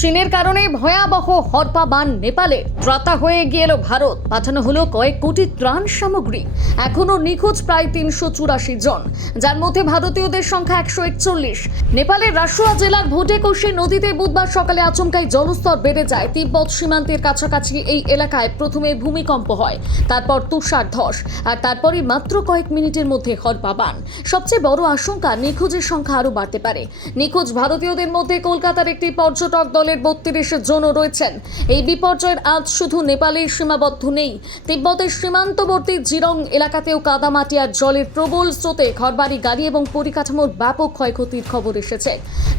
চীনের কারণে ভয়াবহ হরপা বান নেপালে ত্রাতা হয়ে গিয়েল ভারত। পাঠানো হলো কয়েক কোটি ত্রাণ সামগ্রী। এখনো নিখোঁজ প্রায় ৩৮৪ জন, যার মধ্যে ভারতীয়দের সংখ্যা ১৪১। নেপালের রাসুয়া জেলার ভোটেকোষী নদীতে বুধবার সকালে আচমকাই জলস্তর বেড়ে যায়। তিব্বত সীমান্তের কাছাকাছি এই এলাকায় প্রথমে ভূমিকম্প হয়, তারপর তুষার ধস, আর তারপরই মাত্র কয়েক মিনিটের মধ্যে হরপা বান। সবচেয়ে বড় আশঙ্কা, নিখোঁজের সংখ্যা আরও বাড়তে পারে। নিখোঁজ ভারতীয়দের মধ্যে কলকাতার একটি পর্যটক দলের ৩২ জনও রয়েছেন। এই বিপর্যয়ের আজ শুধু নেপালের সীমাবদ্ধ নেই, তিব্বতের সীমান্তবর্তী জিরং এলাকাতেও কাদামাটি আর জলের প্রবল স্রোতে ঘরবাড়ি, গাড়ি এবং পরিকাঠামোর ব্যাপক ক্ষয়ক্ষতির খবর এসেছে।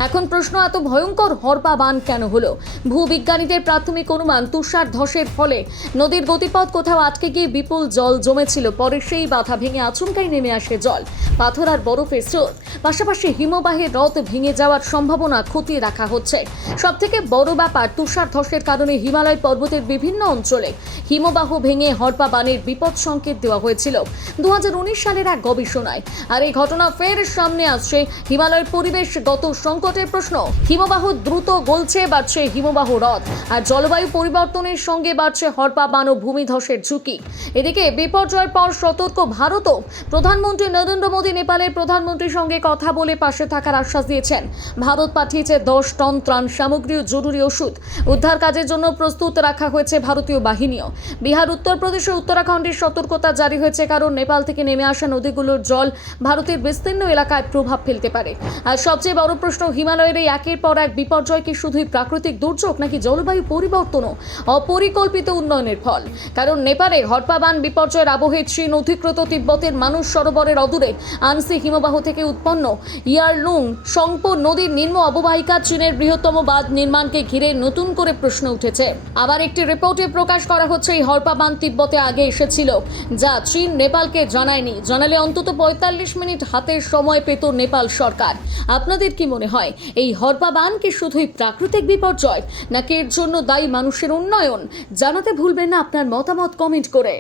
এখন প্রশ্ন, এত ভয়ঙ্কর হরপা বান কেন হলো? ভূবিজ্ঞানীদের প্রাথমিক অনুমান, তুষার ধসের ফলে নদীর গতিপথ কোথাও আটকে গিয়ে বিপুল জল জমেছিল। পরে সেই বাধা ভেঙে আচমকাই নেমে আসে জল, পাথর আর বরফের স্রোত। পাশাপাশি হিমবাহের হ্রদ ভেঙে যাওয়ার সম্ভাবনা খতিয়ে রাখা হচ্ছে। সবথেকে বড় ব্যাপার, তুষার ধসের কারণে হিমালয় পর্বতের বিভিন্ন অঞ্চলে হিমবাহ ভেঙে হরপা বানের বিপদ সংকেত দেওয়া হয়েছিল 2019 সালের এক গবেষণায়। আর এই ঘটনা ফের সামনে আসছে হিমালয়ের পরিবেশগত সংকটের প্রশ্ন। হিমবাহ দ্রুত গলছে, বাড়ছে হিমবাহ হ্রদ, আর জলবায়ু পরিবর্তনের সঙ্গে বাড়ছে হরপা বান ও ভূমিধসের ঝুঁকি। এদিকে বিপর্যয়ের পর সতর্ক ভারতও। প্রধানমন্ত্রী নরেন্দ্র মোদী নেপালের প্রধানমন্ত্রীর সঙ্গে কথা বলে পাশে থাকার আশ্বাস দিয়েছেন। ভারত পাঠিয়েছে 10 টন ত্রাণ সামগ্রী ও জরুরি ওষুধ। উদ্ধার কাজের জন্য প্রস্তুত রাখা হয়েছে ভারতীয় বাহিনীও। বিহার, উত্তরপ্রদেশ ও উত্তরাখণ্ডের সতর্কতা জারি হয়েছে, কারণ নেপাল থেকে নেমে আসা নদীগুলোর জল ভারতের বিস্তীর্ণ এলাকায় প্রভাব ফেলতে পারে। আর সবচেয়ে বড় প্রশ্ন, হিমালয়ের এই একের পর এক বিপর্যয় কি শুধুই প্রাকৃতিক দুর্যোগ, নাকি জলবায়ু পরিবর্তনও অপরিকল্পিত উন্নয়নের ফল? কারণ নেপালে হরপা বান বিপর্যয়ের আবহে চীন অধিকৃত তিব্বতের মানুষ সরোবরের অদূরে আনসি হিমবাহ থেকে উৎপন্ন ইয়ারলুং সংপো নদীর নিম্ন অববাহিকা চীনের বৃহত্তম বাঁধ নির্মাণকে ঘিরে নতুন করে প্রশ্ন উঠেছে। আবার একটি রিপোর্টে প্রকাশ করা হচ্ছে, এই হরপা বান তিব্বতে আগে এসেছিল, যা চীন নেপালকে জানায়নি। জানালে অন্তত ৪৫ মিনিট হাতের সময় পেত নেপাল সরকার। আপনাদের কি মনে হয়, এই হরপা বান কি শুধুই প্রাকৃতিক বিপর্যয়, নাকি এর জন্য দায়ী মানুষের উন্নয়ন? জানাতে ভুলবেন না আপনার মতামত কমেন্ট করে।